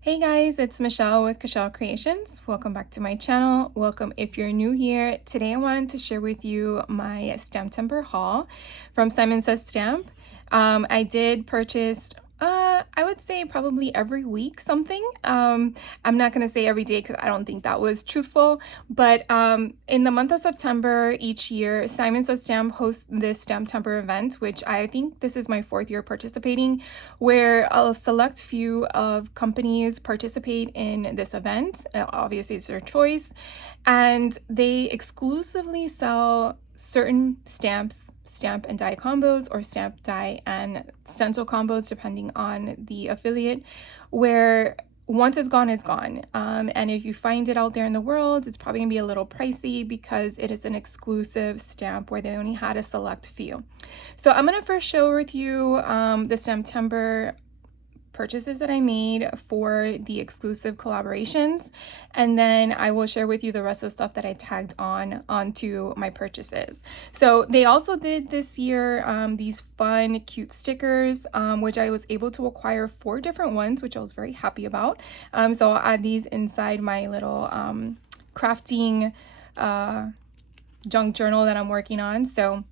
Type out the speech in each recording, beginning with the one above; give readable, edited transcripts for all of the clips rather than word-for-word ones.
Hey guys, it's Michelle with Cashel Creations. Welcome back to my channel. Welcome if you're new here. Today I wanted to share with you my Stamptember haul from Simon Says Stamp. I did purchase, I would say probably every week something. I'm not going to say every day because I don't think that was truthful, but in the month of September each year, Simon Says Stamp hosts this Stamptember event, which I think this is my fourth year participating, where a select few of companies participate in this event. Obviously, it's their choice, and they exclusively sell certain stamps, stamp and die combos, or stamp, die, and stencil combos, depending on the affiliate, where once it's gone, it's gone. And if you find it out there in the world, it's probably gonna be a little pricey because it is an exclusive stamp where they only had a select few. So I'm gonna first share with you the Stamptember purchases that I made for the exclusive collaborations, and then I will share with you the rest of the stuff that I tagged onto my purchases. So they also did this year these fun cute stickers, which I was able to acquire 4 different ones, which I was very happy about. So I'll add these inside my little crafting junk journal that I'm working on. So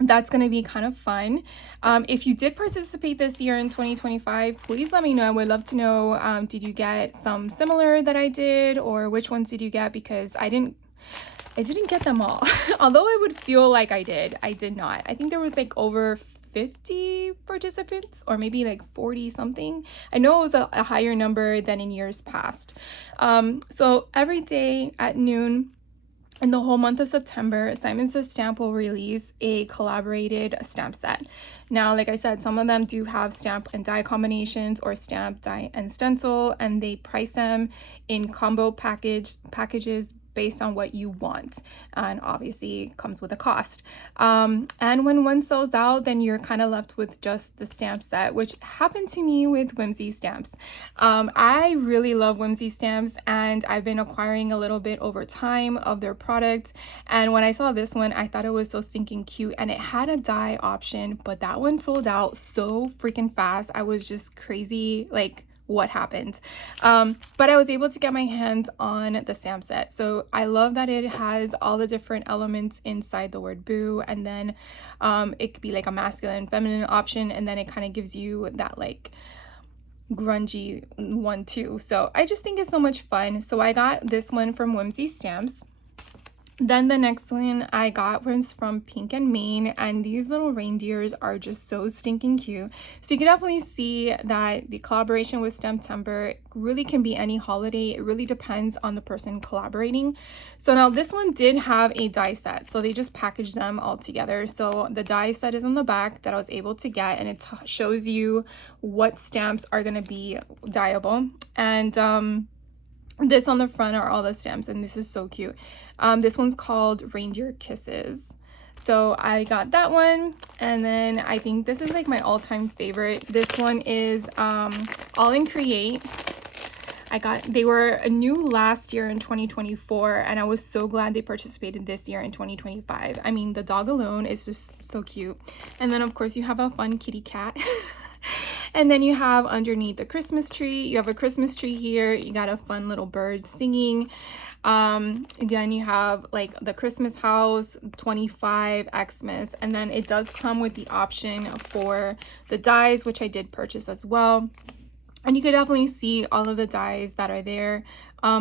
that's going to be kind of fun. If you did participate this year in 2025, please let me know. I would love to know, did you get some similar that I did, or which ones did you get? Because I didn't get them all. Although I would feel like I did not. I think there was like over 50 participants, or maybe like 40 something. I know it was a higher number than in years past. So every day at noon, in the whole month of September, Simon Says Stamp will release a collaborated stamp set. Now, like I said, some of them do have stamp and die combinations, or stamp, die, and stencil, and they price them in combo packages based on what you want, and obviously comes with a cost. And when one sells out, then you're kind of left with just the stamp set, which happened to me with Whimsy Stamps. I really love Whimsy Stamps, and I've been acquiring a little bit over time of their product, and when I saw this one, I thought it was so stinking cute, and it had a die option, but that one sold out so freaking fast. I was just crazy, like, what happened. But I was able to get my hands on the stamp set. So I love that it has all the different elements inside the word boo, and then it could be like a masculine, feminine option, and then it kind of gives you that like grungy one too. So I just think it's so much fun. So I got this one from Whimsy Stamps. Then the next one I got was from Pink and Main, and these little reindeers are just so stinking cute. So you can definitely see that the collaboration with Stamptember really can be any holiday. It really depends on the person collaborating. So now this one did have a die set, so they just packaged them all together. So the die set is on the back that I was able to get, and it shows you what stamps are going to be dyeable. And this on the front are all the stamps, and this is so cute. This one's called Reindeer Kisses. So I got that one, and then I think this is like my all-time favorite. This one is All in Create. They were new last year in 2024, and I was so glad they participated this year in 2025. I mean, the dog alone is just so cute. And then of course you have a fun kitty cat. And then you have underneath the Christmas tree, you have a Christmas tree here. You got a fun little bird singing. Then you have like the Christmas house, 25 Xmas, and then it does come with the option for the dies, which I did purchase as well. And you could definitely see all of the dies that are there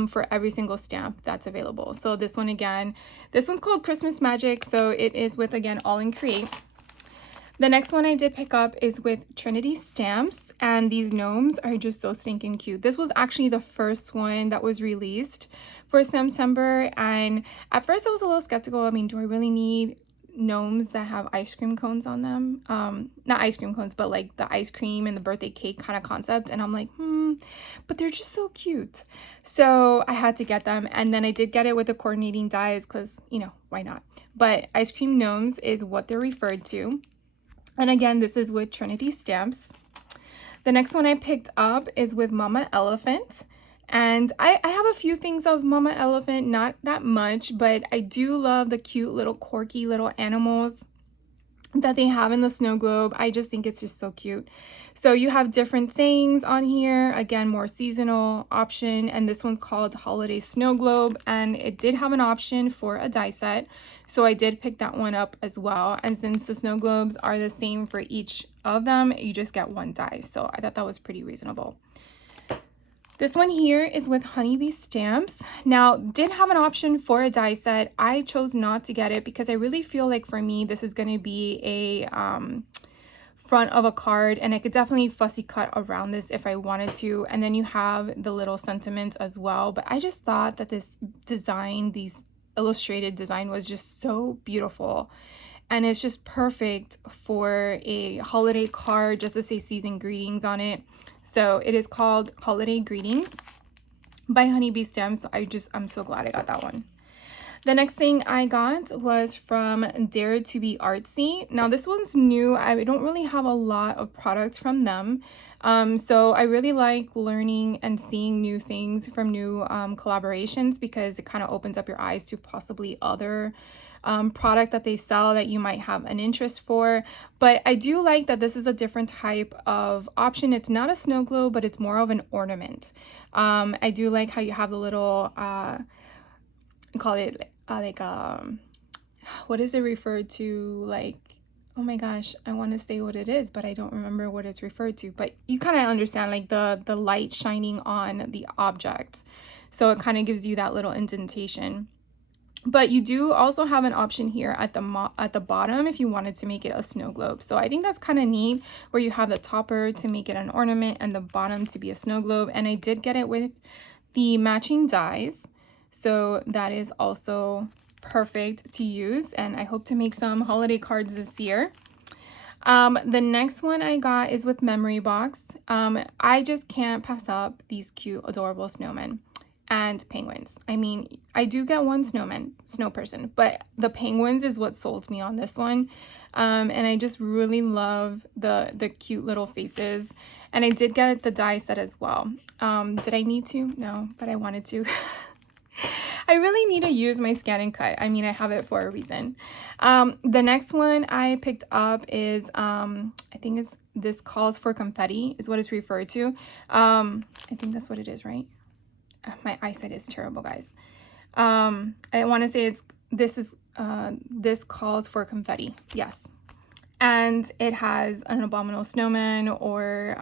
for every single stamp that's available. So this one again, this one's called Christmas Magic. So it is with, again, All in Create. The next one I did pick up is with Trinity Stamps, and these gnomes are just so stinking cute. This was actually the first one that was released for Stamptember, and at first I was a little skeptical. I mean, do I really need gnomes that have ice cream cones on them? Not ice cream cones, but like the ice cream and the birthday cake kind of concept. And I'm like, but they're just so cute. So I had to get them, and then I did get it with the coordinating dies because, you know, why not? But ice cream gnomes is what they're referred to. And again, this is with Trinity Stamps. The next one I picked up is with Mama Elephant. And I have a few things of Mama Elephant, not that much, but I do love the cute little quirky little animals. that they have in the snow globe. I just think it's just so cute. So you have different sayings on here, again, more seasonal option, and this one's called Holiday Snow Globe, and it did have an option for a die set, so I did pick that one up as well. And since the snow globes are the same for each of them, you just get one die, so I thought that was pretty reasonable. This one here is with Honeybee Stamps. Now, did have an option for a die set. I chose not to get it because I really feel like for me, this is going to be a front of a card, and I could definitely fussy cut around this if I wanted to. And then you have the little sentiments as well. But I just thought that this design, these illustrated design, was just so beautiful. And it's just perfect for a holiday card, just to say season greetings on it. So it is called Holiday Greetings by Honeybee Stamps. So I'm so glad I got that one. The next thing I got was from Dare to Be Artsy. Now this one's new. I don't really have a lot of products from them. So I really like learning and seeing new things from new collaborations, because it kind of opens up your eyes to possibly other product that they sell that you might have an interest for. But I do like that this is a different type of option. It's not a snow globe, but it's more of an ornament. I do like how you have the little call it what is it referred to, like, oh my gosh, I want to say what it is, but I don't remember what it's referred to. But you kind of understand, like the light shining on the object, so it kind of gives you that little indentation. But you do also have an option here at the bottom if you wanted to make it a snow globe. So I think that's kind of neat, where you have the topper to make it an ornament and the bottom to be a snow globe. And I did get it with the matching dies, so that is also perfect to use. And I hope to make some holiday cards this year. The next one I got is with Memory Box. I just can't pass up these cute, adorable snowmen and penguins. I mean, I do get one snow person, but the penguins is what sold me on this one. And I just really love the cute little faces. And I did get the die set as well. Did I need to? No, but I wanted to. I really need to use my scan and cut. I mean, I have it for a reason. The next one I picked up is, I think it's This Calls for Confetti is what it's referred to. I think that's what it is, right? My eyesight is terrible, guys. I want to say This Calls for Confetti. Yes. And it has an abominable snowman or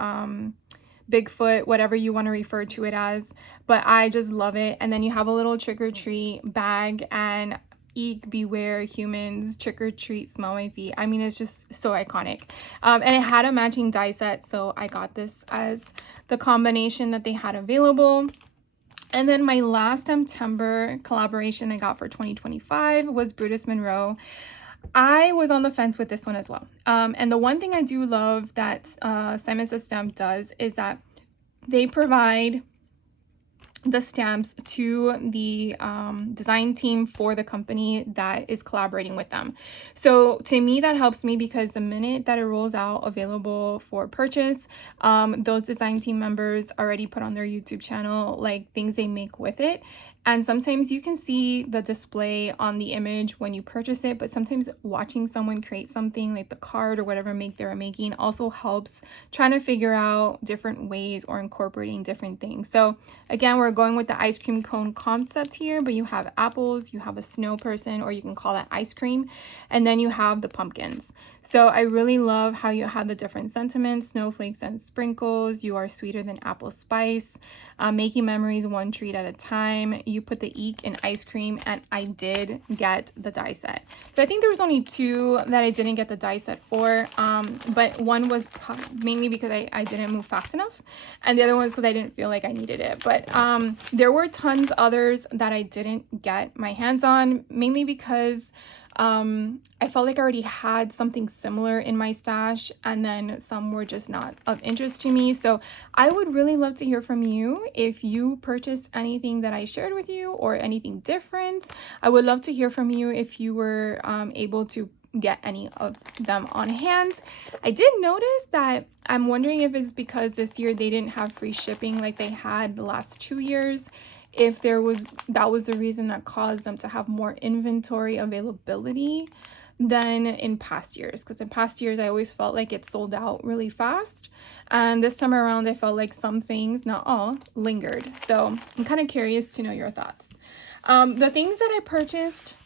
Bigfoot, whatever you want to refer to it as. But I just love it. And then you have a little trick-or-treat bag, and eek, beware humans, trick-or-treat, smell my feet. I mean, it's just so iconic. And it had a matching die set, so I got this as the combination that they had available. And then my last Stamptember collaboration I got for 2025 was Brutus Monroe. I was on the fence with this one as well. And the one thing I do love that Simon Says Stamp does is that they provide the stamps to the design team for the company that is collaborating with them. So to me, that helps me, because the minute that it rolls out available for purchase, those design team members already put on their YouTube channel like things they make with it. And sometimes you can see the display on the image when you purchase it, but sometimes watching someone create something like the card or whatever make they're making also helps trying to figure out different ways or incorporating different things. So again, we're going with the ice cream cone concept here, but you have apples, you have a snow person, or you can call that ice cream, and then you have the pumpkins. So I really love how you have the different sentiments: snowflakes and sprinkles, you are sweeter than apple spice, making memories one treat at a time. You put the eek in ice cream, and I did get the die set. So I think there was only two that I didn't get the die set for, but one was mainly because I didn't move fast enough, and the other one was because I didn't feel like I needed it. But there were tons others that I didn't get my hands on, mainly because I felt like I already had something similar in my stash, and then some were just not of interest to me. So I would really love to hear from you if you purchased anything that I shared with you or anything different. I would love to hear from you if you were able to get any of them on hand. I did notice that I'm wondering if it's because this year they didn't have free shipping like they had the last 2 years. If that was the reason that caused them to have more inventory availability than in past years, because in past years I always felt like it sold out really fast, and this time around I felt like some things, not all, lingered. So I'm kind of curious to know your thoughts. The things that I purchased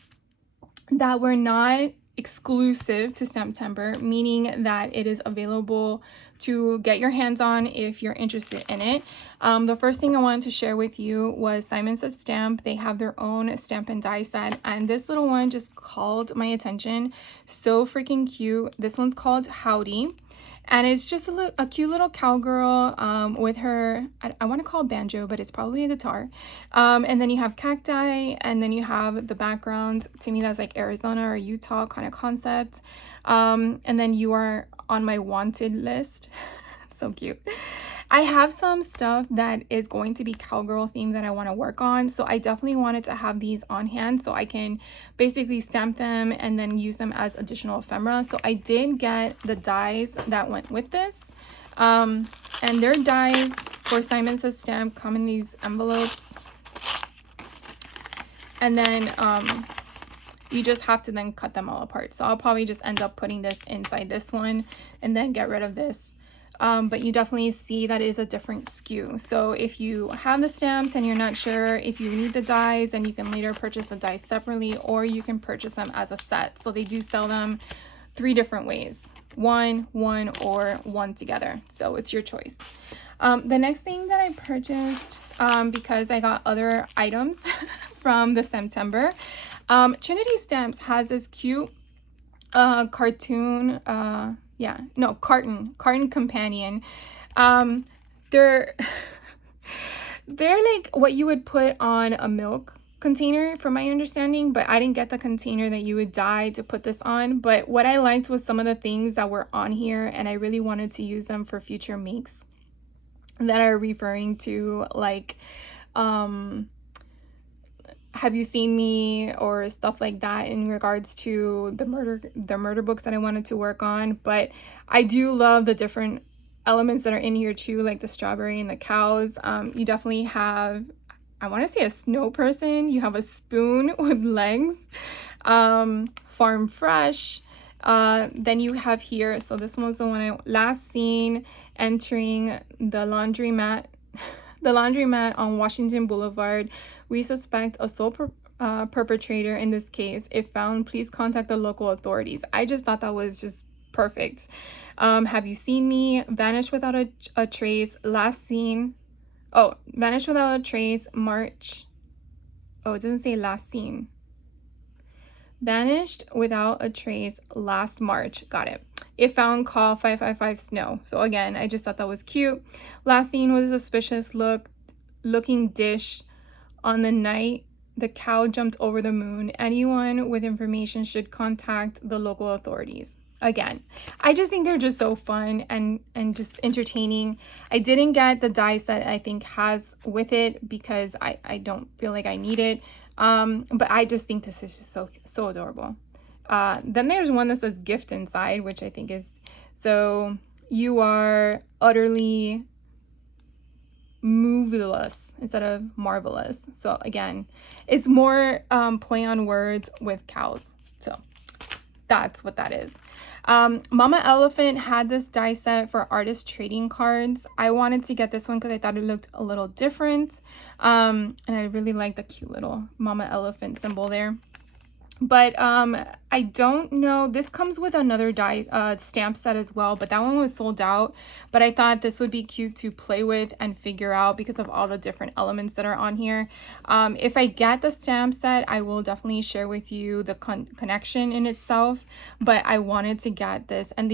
that were not exclusive to Stamptember, meaning that it is available to get your hands on if you're interested in it. The first thing I wanted to share with you was Simon Says Stamp. They have their own stamp and die set, and this little one just called my attention. So freaking cute. This one's called Howdy, and it's just a cute little cowgirl with her, I want to call it banjo, but it's probably a guitar. And then you have cacti, and then you have the background. To me, that's like Arizona or Utah kind of concept. And then you are on my wanted list. So cute. I have some stuff that is going to be cowgirl themed that I want to work on. So I definitely wanted to have these on hand so I can basically stamp them and then use them as additional ephemera. So I did get the dies that went with this. And their dies for Simon Says Stamp come in these envelopes. And then you just have to then cut them all apart. So I'll probably just end up putting this inside this one and then get rid of this. But you definitely see that it is a different SKU. So if you have the stamps and you're not sure if you need the dies, then you can later purchase the dies separately, or you can purchase them as a set. So they do sell them 3 different ways: one, or one together. So it's your choice. The next thing that I purchased, because I got other items from the Stamptember, Trinity Stamps has this cute cartoon, carton companion. They're like what you would put on a milk container from my understanding, but I didn't get the container that you would dye to put this on. But what I liked was some of the things that were on here, and I really wanted to use them for future makes that are referring to like Have You Seen Me or stuff like that, in regards to the murder books that I wanted to work on. But I do love the different elements that are in here too, like the strawberry and the cows. You definitely have, I want to say, a snow person. You have a spoon with legs, farm fresh. Then you have here, so this one was the one I last seen entering the laundromat on Washington Boulevard. We suspect a sole perpetrator in this case. If found, please contact the local authorities. I just thought that was just perfect. Have You Seen Me? Vanished without a trace. Last seen. Oh, vanished without a trace. March. Oh, it doesn't say last seen. Vanished without a trace last March. Got it. If found, call 555 SNOW. So again, I just thought that was cute. Last seen with a suspicious looking dish on the night the cow jumped over the moon. Anyone with information should contact the local authorities. Again, I just think they're just so fun and just entertaining. I didn't get the die set I think has with it because I don't feel like I need it. But I just think this is just so adorable. Then there's one that says gift inside, which I think is, so you are utterly moveless instead of marvelous. So again, it's more play on words with cows. So that's what that is. Mama Elephant had this die set for artist trading cards. I wanted to get this one because I thought it looked a little different. And I really like the cute little Mama Elephant symbol there. But I don't know, this comes with another die stamp set as well, but that one was sold out. But I thought this would be cute to play with and figure out because of all the different elements that are on here. If I get the stamp set, I will definitely share with you the connection in itself, but I wanted to get this. And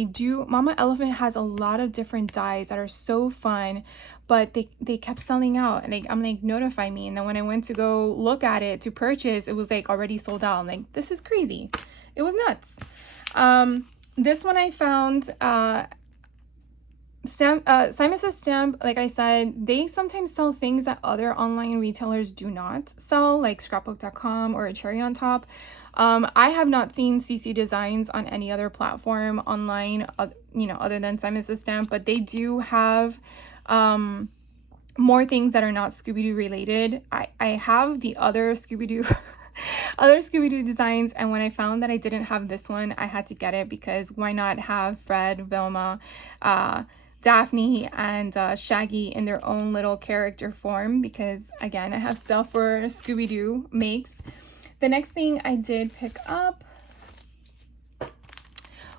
Mama Elephant has a lot of different dies that are so fun, but they kept selling out, and I'm like, notify me. And then when I went to go look at it to purchase, it was like already sold out. I'm like, this is crazy. It was nuts. This one I found, Simon Says Stamp, like I said, they sometimes sell things that other online retailers do not sell, like scrapbook.com or a cherry on top. I have not seen CC Designs on any other platform online, other than Simon Says Stamp, but they do have more things that are not Scooby-Doo related. I have the other Scooby-Doo other Scooby-Doo designs, and when I found that I didn't have this one, I had to get it because why not have Fred, Velma, Daphne, and Shaggy in their own little character form, because again, I have stuff for Scooby-Doo makes. The next thing I did pick up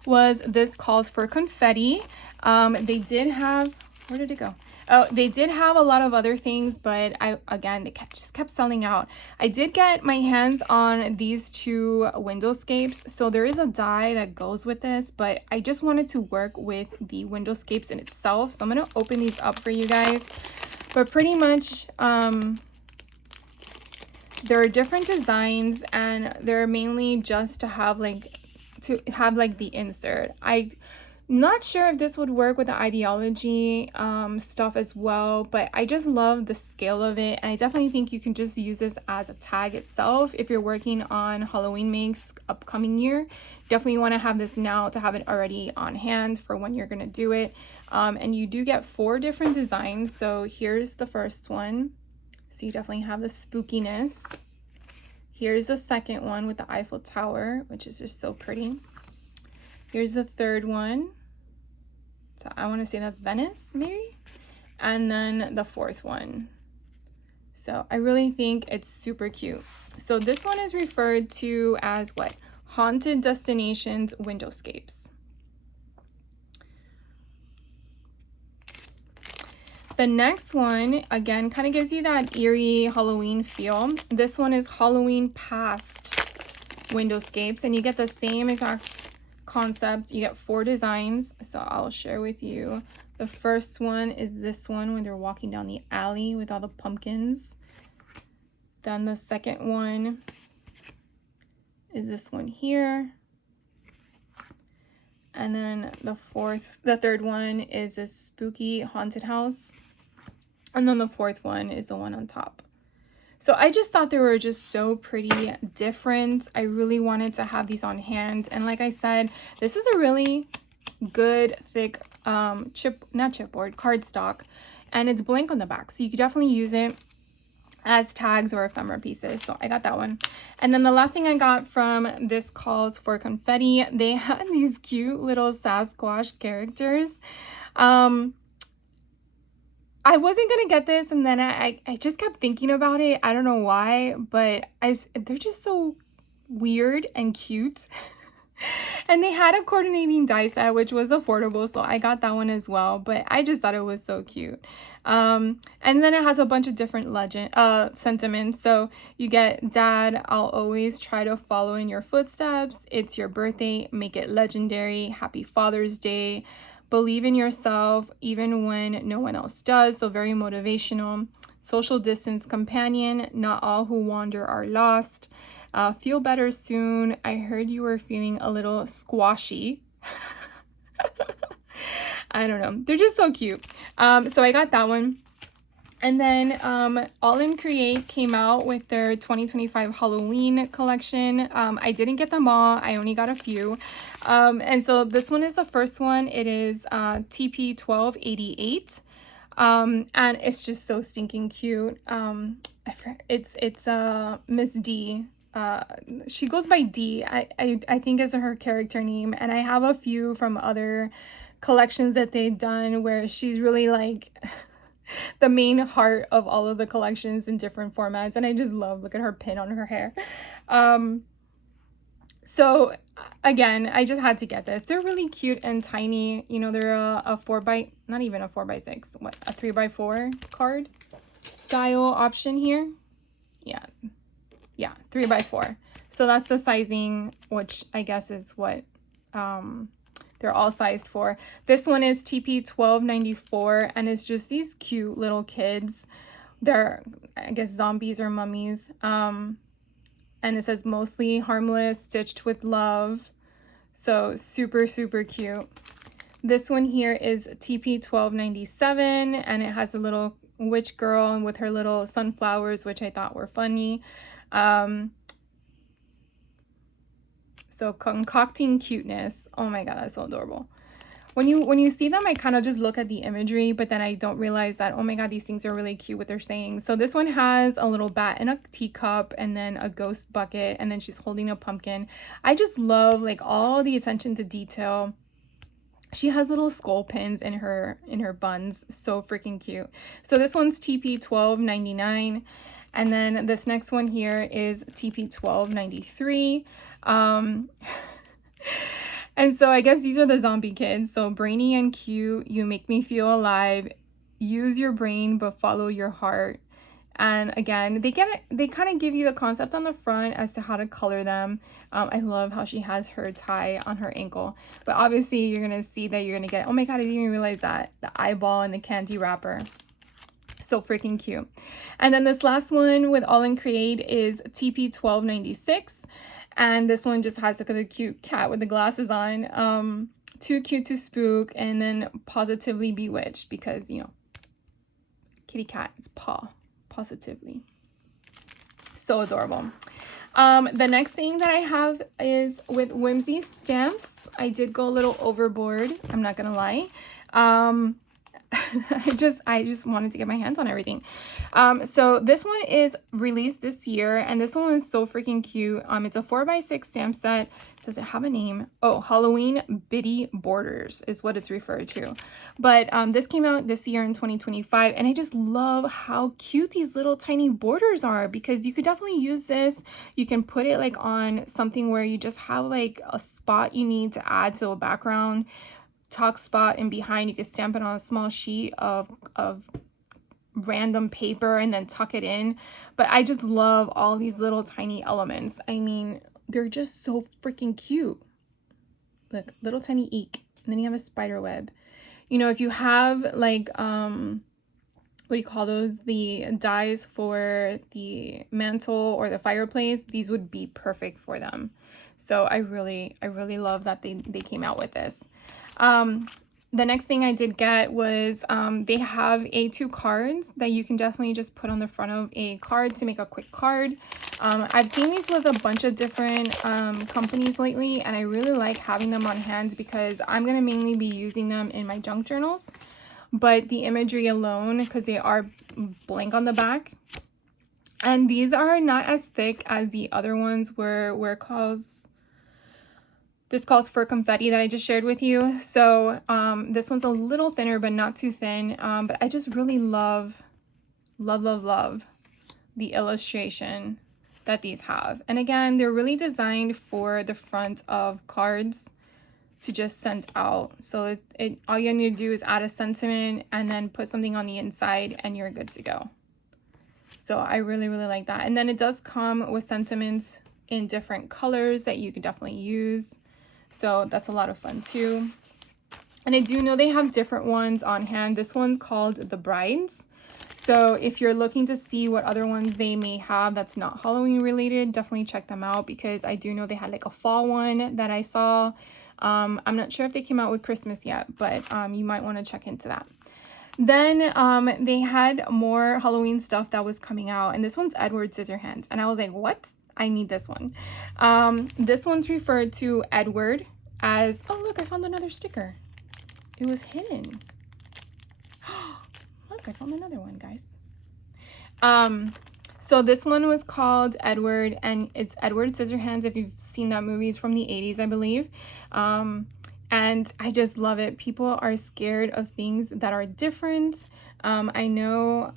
was this calls for confetti. They did have, where did it go? Oh, they did have a lot of other things, but they just kept selling out. I did get my hands on these two windowscapes. So there is a die that goes with this, but I just wanted to work with the windowscapes in itself. So I'm going to open these up for you guys. But pretty much, there are different designs, and they're mainly just to have like the insert. I'm not sure if this would work with the ideology stuff as well, but I just love the scale of it, and I definitely think you can just use this as a tag itself if you're working on Halloween makes upcoming year. Definitely want to have this now to have it already on hand for when you're gonna do it. And you do get 4 different designs. So here's the first one. So you definitely have the spookiness. Here's the second one with the Eiffel Tower, which is just so pretty. Here's the third one. So I want to say that's Venice, maybe. And then the fourth one. So I really think it's super cute. So this one is referred to as what? Haunted Destinations Windowscapes. The next one, again, kind of gives you that eerie Halloween feel. This one is Halloween Past Windowscapes, and you get the same exact concept. You get 4 designs, so I'll share with you. The first one is this one when they're walking down the alley with all the pumpkins. Then the second one is this one here. And then the third one is this spooky haunted house. And then the fourth one is the one on top. So I just thought they were just so pretty different. I really wanted to have these on hand. And like I said, this is a really good thick cardstock, and it's blank on the back. So you could definitely use it as tags or ephemera pieces. So I got that one. And then the last thing I got from this calls for confetti, they had these cute little Sasquatch characters. I wasn't gonna get this, and then I just kept thinking about it. I don't know why, but they're just so weird and cute. And they had a coordinating die set, which was affordable, so I got that one as well. But I just thought it was so cute. And then it has a bunch of different sentiments. So you get, Dad, I'll always try to follow in your footsteps. It's your birthday, make it legendary. Happy Father's Day. Believe in yourself even when no one else does. So very motivational. Social distance companion. Not all who wander are lost. Feel better soon. I heard you were feeling a little squashy. I don't know. They're just so cute. So I got that one. And then All In Create came out with their 2025 Halloween collection. I didn't get them all. I only got a few. And so this one is the first one. It is TP 1288. And it's just so stinking cute. It's Miss D. She goes by D, I think is her character name. And I have a few from other collections that they've done where she's really like the main heart of all of the collections in different formats, and I just look at her pin on her hair. So again, I just had to get this. They're really cute and tiny. You know, they're a 4x, not even a 4x6, what, a 3x4 card style option here. Yeah, 3x4. So that's the sizing, which I guess is what they're all sized for. This one is TP 1294, and it's just these cute little kids. They're, I guess, zombies or mummies. And it says mostly harmless, stitched with love. So super, super cute. This one here is TP 1297, and it has a little witch girl with her little sunflowers, which I thought were funny. So concocting cuteness. Oh my god, that's so adorable. when you see them, I kind of just look at the imagery, but then I don't realize that, oh my god, these things are really cute what they're saying. So this one has a little bat in a teacup, and then a ghost bucket, and then she's holding a pumpkin. I just love like all the attention to detail. She has little skull pins in her buns. So freaking cute. So this one's TP 12.99, and then this next one here is TP 12.93. And so I guess these are the zombie kids. So brainy and cute, you make me feel alive, use your brain but follow your heart. And again, they kind of give you the concept on the front as to how to color them. I love how she has her tie on her ankle, but obviously you're gonna see that you're gonna get, oh my god, I didn't even realize that, the eyeball and the candy wrapper. So freaking cute. And then this last one with All in Create is TP 12.96, and this one just has, look at the cute cat with the glasses on. Too cute to spook, and then positively bewitched, because you know, kitty cat is positively. So adorable. The next thing that I have is with Whimsy stamps. I did go a little overboard, I'm not gonna lie. I just wanted to get my hands on everything. So this one is released this year, and this one is so freaking cute. It's a 4x6 stamp set. Does it have a name? Oh, Halloween Bitty Borders is what it's referred to. But this came out this year in 2025, and I just love how cute these little tiny borders are, because you could definitely use this. You can put it like on something where you just have like a spot you need to add to a background talk spot, and behind you can stamp it on a small sheet of random paper and then tuck it in. But I just love all these little tiny elements. I mean, they're just so freaking cute. Look, little tiny eek, and then you have a spider web. You know, if you have like what do you call those, the dies for the mantle or the fireplace, these would be perfect for them. So I really love that they came out with this. The next thing I did get was they have A2 cards that you can definitely just put on the front of a card to make a quick card. I've seen these with a bunch of different companies lately, and I really like having them on hand because I'm going to mainly be using them in my junk journals. But the imagery alone, because they are blank on the back, and these are not as thick as the other ones where this calls for confetti that I just shared with you. So this one's a little thinner, but not too thin. But I just really love the illustration that these have. And again, they're really designed for the front of cards to just send out. So all you need to do is add a sentiment and then put something on the inside, and you're good to go. So I really like that. And then it does come with sentiments in different colors that you could definitely use. So that's a lot of fun too. And I do know they have different ones on hand. This one's called The Brides. So if you're looking to see what other ones they may have that's not Halloween related, definitely check them out, because I do know they had like a fall one that I saw. I'm not sure if they came out with Christmas yet, but you might want to check into that. Then they had more Halloween stuff that was coming out, and this one's Edward Scissorhands, and I was like, what? I need this one. This one's referred to Edward as, oh look, I found another sticker. It was hidden. Look, I found another one, guys. So this one was called Edward, and it's Edward Scissorhands. If you've seen that movie, it's from the 80s, I believe. And I just love it. People are scared of things that are different. I know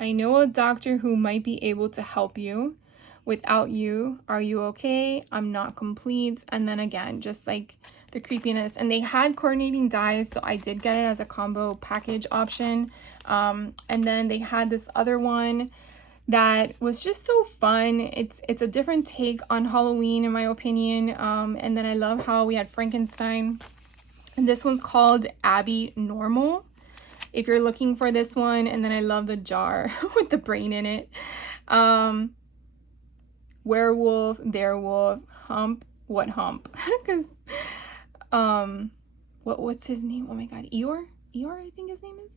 a doctor who might be able to help you. Without you, are you okay? I'm not complete. And then again, just like the creepiness. And they had coordinating dies, so I did get it as a combo package option. And then they had this other one that was just so fun. It's a different take on Halloween, in my opinion. And then I love how we had Frankenstein. And this one's called Abby Normal, if you're looking for this one. And then I love the jar with the brain in it. Werewolf, werewolf, hump, what hump? Because what's his name? Oh my god, Eeyore, I think his name is.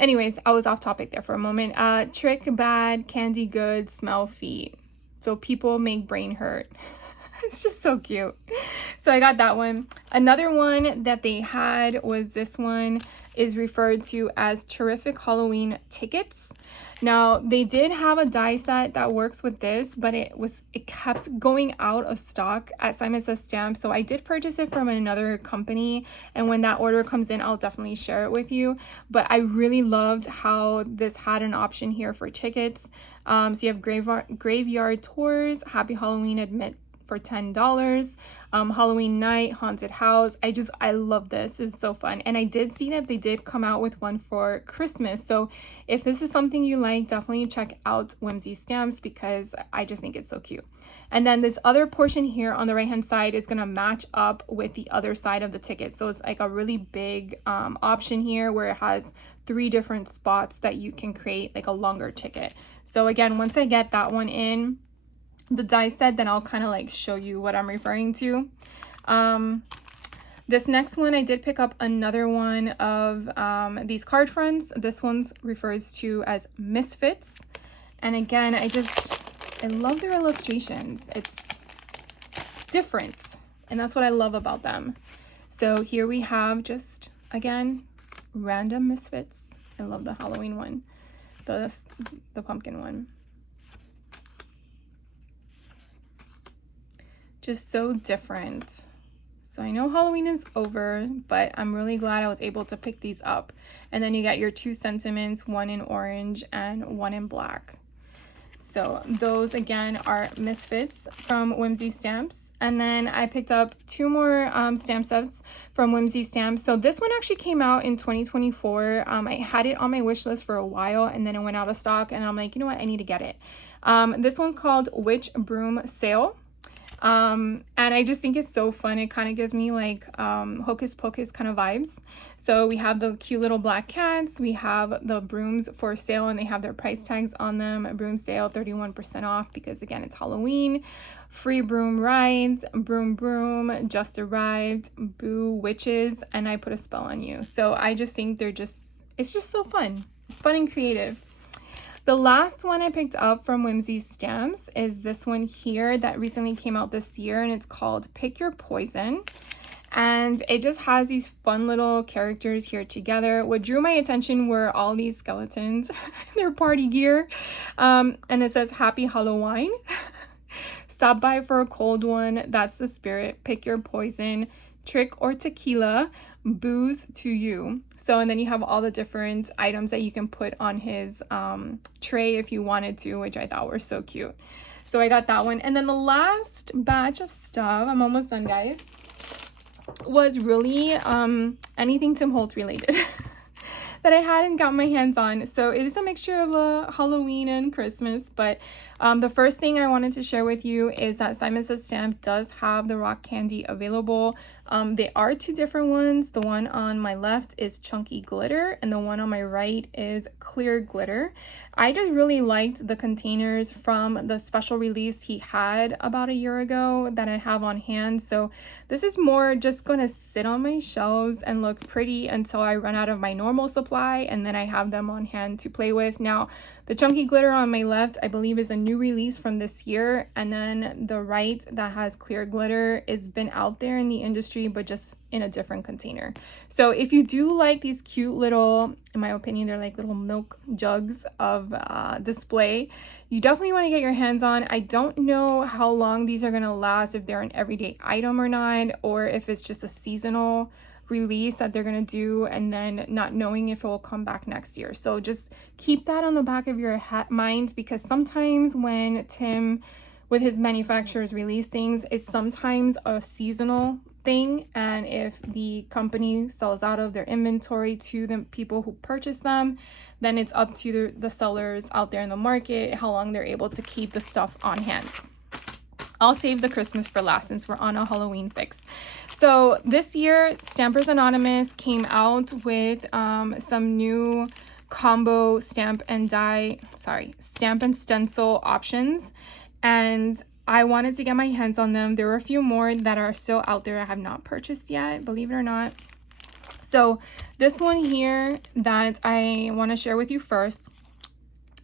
Anyways, I was off topic there for a moment. Trick bad, candy good, smell feet. So people make brain hurt. It's just so cute. So I got that one. Another one that they had was this one, is referred to as Terrific Halloween Tickets. Now, they did have a die set that works with this, but it kept going out of stock at Simon Says Stamp. So I did purchase it from another company, and when that order comes in, I'll definitely share it with you. But I really loved how this had an option here for tickets. So you have graveyard tours, Happy Halloween admit for $10, Halloween night, haunted house. I love this. It's so fun. And I did see that they did come out with one for Christmas. So if this is something you like, definitely check out Whimsy Stamps, because I just think it's so cute. And then this other portion here on the right hand side is going to match up with the other side of the ticket. So it's like a really big option here where it has 3 different spots that you can create like a longer ticket. So again, once I get that one in the die set, then I'll kind of like show you what I'm referring to. This next one, I did pick up another one of these card fronts. This one's refers to as Misfits. And again, I love their illustrations. It's different, and that's what I love about them. So here we have just, again, random Misfits. I love the Halloween one, the pumpkin one. Just so different. So I know Halloween is over, but I'm really glad I was able to pick these up. And then you got your 2 sentiments, one in orange and one in black. So those again are Misfits from Whimsy Stamps. And then I picked up 2 more stamp sets from Whimsy Stamps. So this one actually came out in 2024. I had it on my wish list for a while, and then it went out of stock, and I'm like, you know what, I need to get it. This one's called Witch Broom Sale. And I just think it's so fun. It kind of gives me like Hocus Pocus kind of vibes. So we have the cute little black cats, we have the brooms for sale, and they have their price tags on them. Broom sale 31% off, because again, it's Halloween. Free broom rides, broom broom, just arrived, boo witches, and I put a spell on you. So I just think it's just so fun and creative. The last one I picked up from Whimsy Stamps is this one here that recently came out this year, and it's called Pick Your Poison. And it just has these fun little characters here together. What drew my attention were all these skeletons, their party gear. And it says Happy Halloween. Stop by for a cold one. That's the spirit. Pick your poison. Trick or tequila. Booze to you. So, and then you have all the different items that you can put on his tray if you wanted to, which I thought were so cute. So I got that one. And then the last batch of stuff, I'm almost done, guys, was really anything Tim Holtz related that I hadn't got my hands on. So it is a mixture of Halloween and Christmas, but the first thing I wanted to share with you is that Simon Says Stamp does have the rock candy available. They are 2 different ones. The one on my left is chunky glitter, and the one on my right is clear glitter. I just really liked the containers from the special release he had about a year ago that I have on hand. So this is more just going to sit on my shelves and look pretty until I run out of my normal supply, and then I have them on hand to play with. Now, the chunky glitter on my left, I believe, is a new release from this year, and then the right that has clear glitter has been out there in the industry, but just in a different container. So if you do like these cute little, in my opinion, they're like little milk jugs of display, you definitely want to get your hands on. I don't know how long these are going to last, if they're an everyday item or not, or if it's just a seasonal release that they're going to do and then not knowing if it will come back next year. So just keep that on the back of your mind, because sometimes when Tim with his manufacturers release things, it's sometimes a seasonal thing, and if the company sells out of their inventory to the people who purchase them, then it's up to the sellers out there in the market how long they're able to keep the stuff on hand. I'll save the Christmas for last since we're on a Halloween fix. So this year, Stampers Anonymous came out with some new combo stamp and stencil options, and I wanted to get my hands on them. There were a few more that are still out there I have not purchased yet, believe it or not. So this one here that I want to share with you first.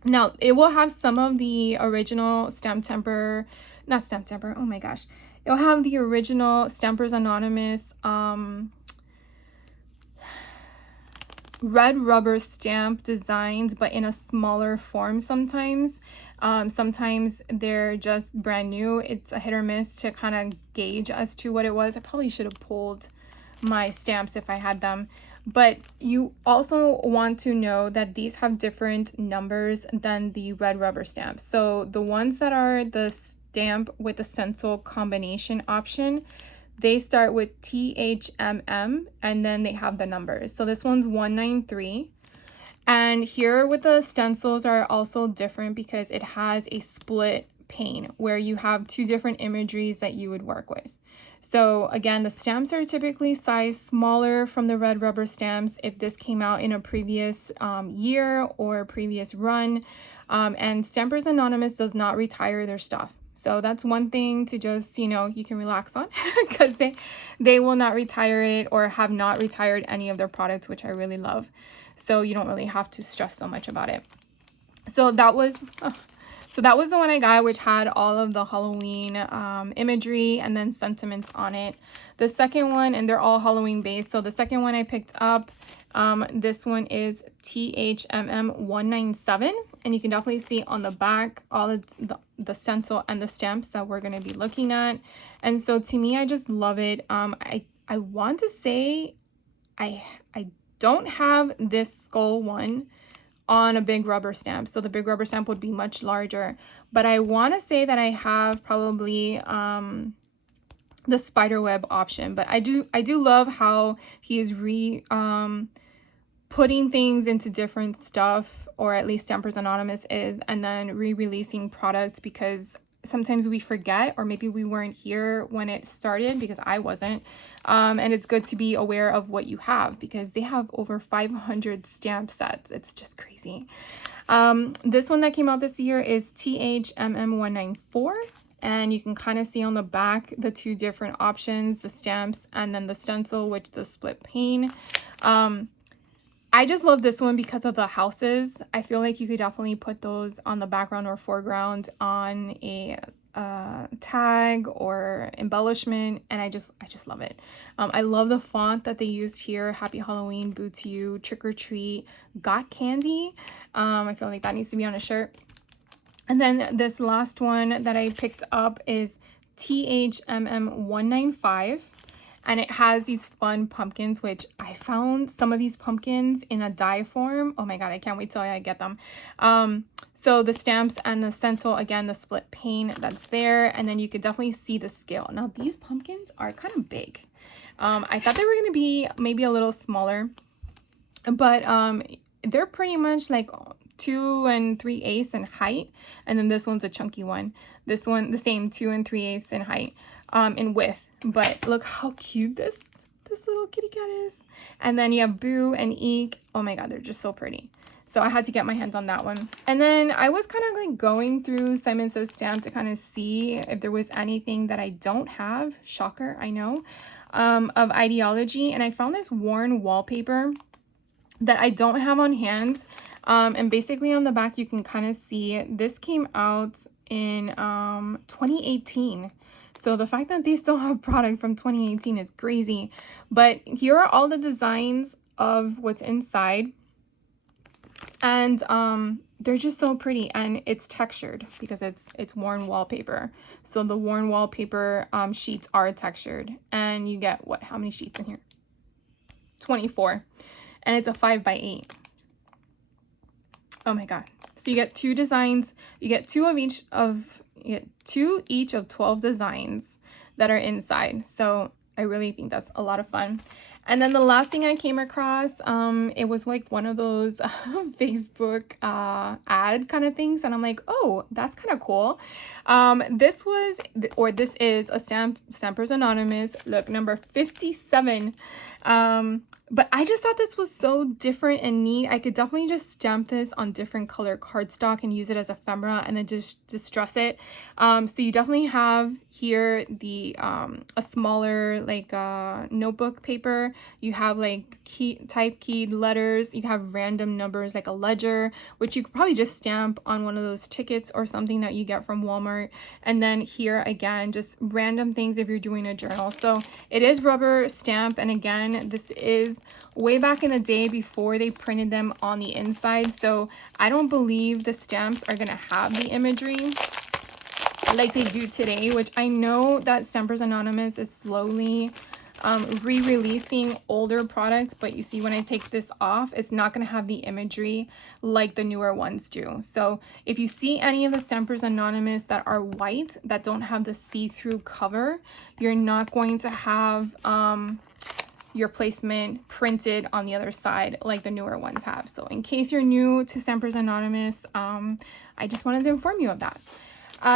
Now, it will have some of the original Stamptember, not Stamptember, oh my gosh. It'll have the original Stampers Anonymous red rubber stamp designs, but in a smaller form sometimes. Sometimes they're just brand new. It's a hit or miss to kind of gauge as to what it was. I probably should have pulled my stamps if I had them. But you also want to know that these have different numbers than the red rubber stamps. So the ones that are the stamp with the stencil combination option, they start with THMM and then they have the numbers. So this one's 193. And here with the stencils are also different because it has a split pane where you have two different imageries that you would work with. So again, the stamps are typically sized smaller from the red rubber stamps if this came out in a previous year or previous run. And Stampers Anonymous does not retire their stuff. So that's one thing to just, you know, you can relax on because they will not retire it or have not retired any of their products, which I really love. So you don't really have to stress so much about it. So that was the one I got, which had all of the Halloween imagery and then sentiments on it. The second one, and they're all Halloween based. So the second one I picked up, this one is THMM 197. And you can definitely see on the back all of the stencil and the stamps that we're going to be looking at. And so to me, I just love it. I want to say I don't have this skull one on a big rubber stamp. So the big rubber stamp would be much larger. But I want to say that I have probably the spider web option. But I do love how he is putting things into different stuff, or at least Stampers Anonymous is, and then re-releasing products because sometimes we forget, or maybe we weren't here when it started because I wasn't. And it's good to be aware of what you have because they have over 500 stamp sets. It's just crazy. This one that came out this year is THMM 194. And you can kind of see on the back the two different options, the stamps and then the stencil, which the split pane. I just love this one because of the houses. I feel like you could definitely put those on the background or foreground on a tag or embellishment, and I just love it. I love the font that they used here. Happy Halloween, boo to you, trick or treat, got candy. I feel like that needs to be on a shirt. And then this last one that I picked up is THMM 195. And it has these fun pumpkins, which I found some of these pumpkins in a die form. Oh my god, I can't wait till I get them. So the stamps and the stencil, again, the split pane that's there. And then you could definitely see the scale. Now, these pumpkins are kind of big. I thought they were going to be maybe a little smaller. But they're pretty much like 2 3/8 in height. And then this one's a chunky one. This one, the same 2 3/8 in height. In width, but look how cute this little kitty cat is. And then you have Boo and Eek. Oh my god, they're just so pretty. So I had to get my hands on that one. And then I was kind of like going through Simon Says Stamp to kind of see if there was anything that I don't have. Shocker, I know, of ideology. And I found this worn wallpaper that I don't have on hand. And basically on the back you can kind of see this came out in 2018. So the fact that they still have product from 2018 is crazy. But here are all the designs of what's inside. And they're just so pretty, and it's textured because it's worn wallpaper. So the worn wallpaper sheets are textured, and you get how many sheets in here? 24. And it's a 5x8. Oh my god. So you get 2 designs. You get two each of 12 designs that are inside. So I really think that's a lot of fun. And then the last thing I came across, it was like one of those Facebook ad kind of things. And I'm like, oh, that's kind of cool. This is a Stampers Anonymous, look, number 57. But I just thought this was so different and neat. I could definitely just stamp this on different color cardstock and use it as ephemera and then just distress it. So you definitely have here the a smaller like notebook paper. You have like type keyed letters. You have random numbers like a ledger, which you could probably just stamp on one of those tickets or something that you get from Walmart art. And then here again, just random things if you're doing a journal. So it is rubber stamp, and again, this is way back in the day before they printed them on the inside. So I don't believe the stamps are gonna have the imagery like they do today, which I know that Stampers Anonymous is slowly re-releasing older products, but you see when I take this off, it's not going to have the imagery like the newer ones do. So if you see any of the Stampers Anonymous that are white, that don't have the see-through cover, you're not going to have your placement printed on the other side like the newer ones have. So in case you're new to Stampers Anonymous, I just wanted to inform you of that.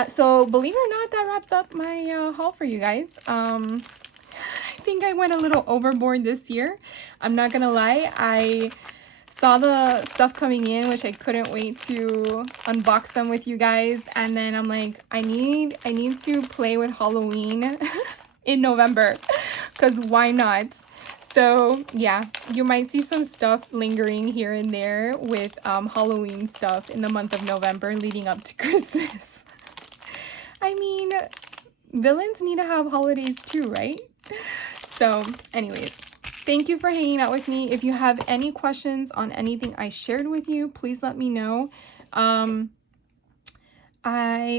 So believe it or not, that wraps up my haul for you guys. I think I went a little overboard this year. I'm not gonna lie. I saw the stuff coming in, which I couldn't wait to unbox them with you guys. And then I'm like, I need to play with Halloween in November, because why not? So yeah, you might see some stuff lingering here and there with Halloween stuff in the month of November leading up to Christmas. I mean, villains need to have holidays too, right? So anyways, thank you for hanging out with me. If you have any questions on anything I shared with you, please let me know. I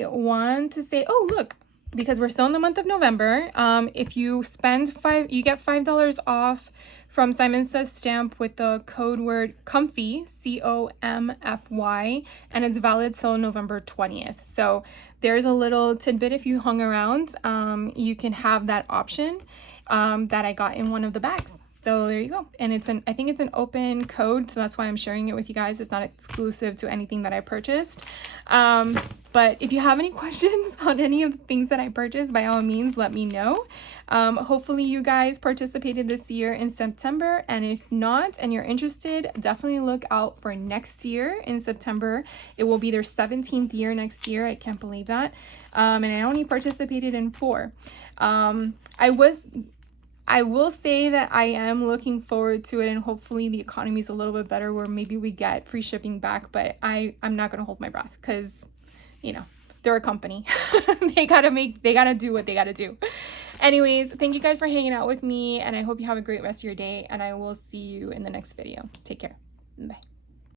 want to say, oh, look, because we're still in the month of November, if you spend you get $5 off from Simon Says Stamp with the code word COMFY, COMFY, and it's valid till November 20th. So there's a little tidbit. If you hung around, you can have that option that I got in one of the bags. So there you go. And I think it's an open code, so that's why I'm sharing it with you guys. It's not exclusive to anything that I purchased. But if you have any questions on any of the things that I purchased, by all means, let me know. Hopefully you guys participated this year in September, and if not, and you're interested, definitely look out for next year in September. It will be their 17th year next year. I can't believe that. And I only participated in 4. I will say that I am looking forward to it, and hopefully the economy is a little bit better where maybe we get free shipping back, but I'm not going to hold my breath because, you know, they're a company. They gotta do what they gotta do. Anyways, thank you guys for hanging out with me, and I hope you have a great rest of your day, and I will see you in the next video. Take care. Bye.